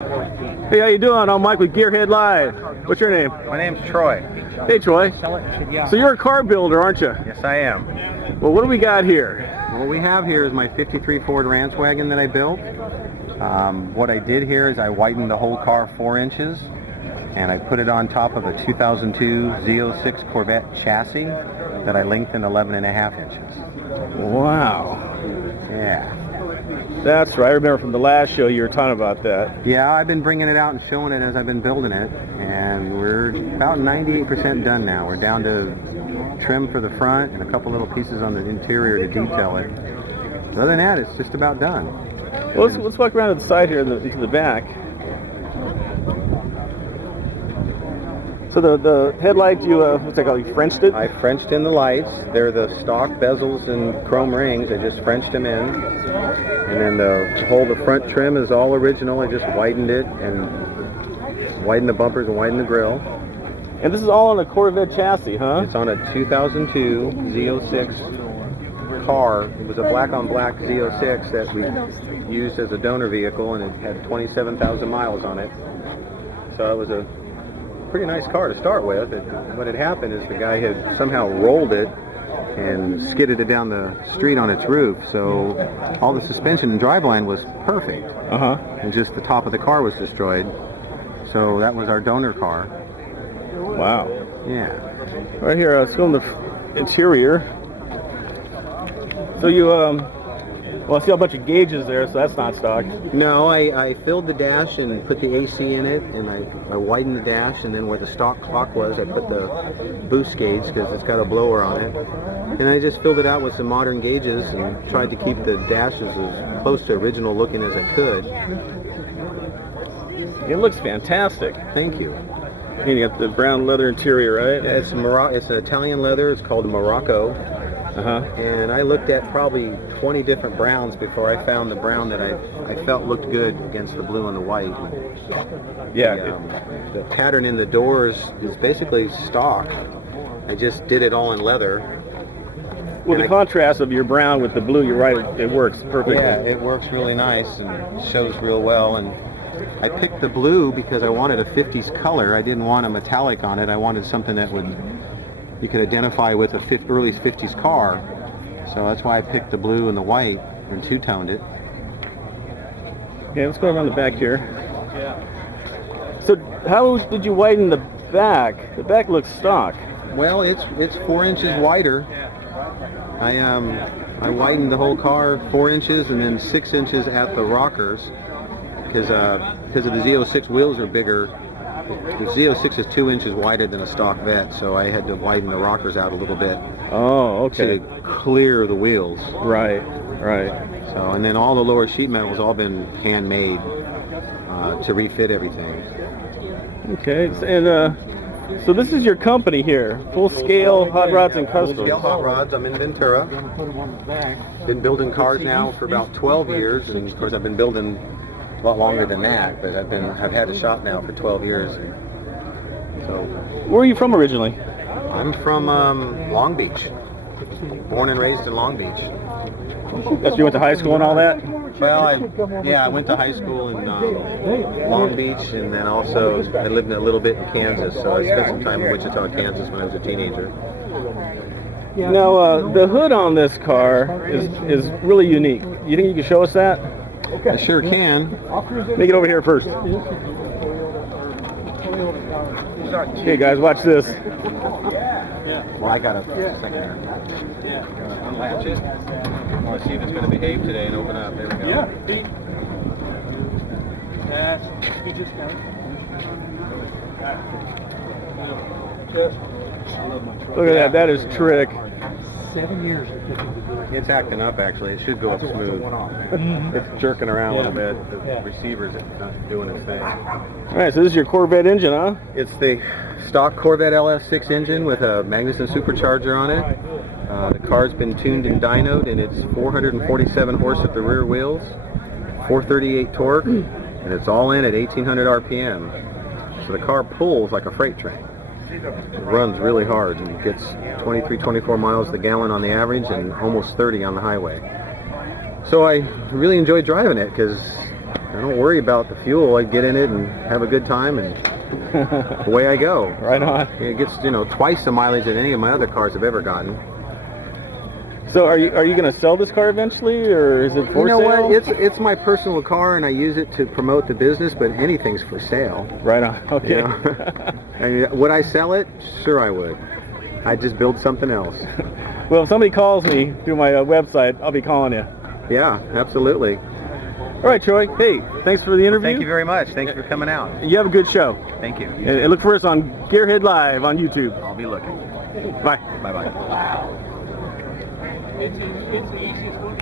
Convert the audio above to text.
Hey, how you doing? I'm Mike with Gearheadlive. What's your name? My name's Troy. Hey, Troy. So you're a car builder, aren't you? Yes, I am. Well, what do we got here? What we have here is my 53 Ford Ranch Wagon that I built. What I did here is I widened the whole car 4 inches, and I put it on top of a 2002 Z06 Corvette chassis that I lengthened 11.5 inches. Wow. Yeah. That's right. I remember from the last show you were talking about that. Yeah, I've been bringing it out and showing it as I've been building it, and we're about 98% done now. We're down to trim for the front and a couple little pieces on the interior to detail it. Other than that, it's just about done. Well, let's walk around to the side here into the back. So the headlight, what's that called? You Frenched it? I Frenched in the lights. They're the stock bezels and chrome rings. I just Frenched them in. And then the front trim is all original. I just widened it and widened the bumpers and widened the grille. And this is all on a Corvette chassis, huh? It's on a 2002 Z06 car. It was a black-on-black Z06 that we used as a donor vehicle, and it had 27,000 miles on it. So it was a pretty nice car to start with. What had happened is the guy had somehow rolled it and skidded it down the street on its roof, so all the suspension and driveline was perfect. And just the top of the car was destroyed. So that was our donor car. Wow. Yeah. Right here, let's go in the interior. So you, well, I see a bunch of gauges there, so that's not stock. No, I filled the dash and put the AC in it, and I widened the dash, and then where the stock clock was, I put the boost gauge because it's got a blower on it. And I just filled it out with some modern gauges and tried to keep the dashes as close to original looking as I could. It looks fantastic. Thank you. And you got the brown leather interior, right? Yeah, it's an Italian leather. It's called Morocco. And I looked at probably 20 different browns before I found the brown that I felt looked good against the blue and the white. Yeah. The pattern in the doors is basically stock. I just did it all in leather. Well, the contrast of your brown with the blue, you're right, it works perfectly. Yeah, it works really nice and shows real well. And I picked the blue because I wanted a 50s color. I didn't want a metallic on it. I wanted something that you could identify with a early 50s car. So that's why I picked the blue and the white and two-toned it. Okay, let's go around the back here. So how did you widen the back? The back looks stock. Well, it's 4 inches wider. I widened the whole car 4 inches and then 6 inches at the rockers because of the Z06 wheels are bigger. The Z06 is 2 inches wider than a stock Vet, so I had to widen the rockers out a little bit. Oh, okay. To clear the wheels. Right, right. So, and then all the lower sheet metal has all been handmade to refit everything. Okay, and so this is your company here, Full Scale Hot Rods and Customs. Full Scale Hot Rods. I'm in Ventura. Been building cars now for about 12 years, and of course I've been building a lot longer than that, but I've had a shop now for 12 years. So, where are you from originally? I'm from Long Beach. Born and raised in Long Beach. That's you went to high school and all that? Well, I went to high school in Long Beach, and then also I lived a little bit in Kansas, so I spent some time in Wichita, Kansas when I was a teenager. Now, the hood on this car is really unique. You think you can show us that? I sure can. Make it over here first. Okay, guys, watch this. Well, I got a second here. Unlatch it. I want to see if it's going to behave today and open up. There we go. Look at that. That is trick. 7 years. It's acting up, actually. It should go up smooth. It's jerking around a little bit. The receiver's not doing its thing. All right, so this is your Corvette engine, huh? It's the stock Corvette LS6 engine with a Magnuson supercharger on it. The car's been tuned and dynoed, and it's 447 horse at the rear wheels, 438 torque, and it's all in at 1800 RPM. So the car pulls like a freight train. It runs really hard and gets 23, 24 miles a gallon on the average and almost 30 on the highway. So I really enjoy driving it because I don't worry about the fuel. I get in it and have a good time, and away I go. Right on. It gets, twice the mileage that any of my other cars have ever gotten. So are you going to sell this car eventually, or is it for You know sale? what? It's my personal car, and I use it to promote the business. But anything's for sale. Right on. Okay. I mean, would I sell it? Sure, I would. I'd just build something else. Well, if somebody calls me through my website, I'll be calling you. Yeah, absolutely. All right, Troy. Hey, thanks for the interview. Thank you very much. Thanks for coming out. You have a good show. Thank you. And look for us on Gearheadlive on YouTube. I'll be looking. Bye. Bye-bye. It's the easiest one.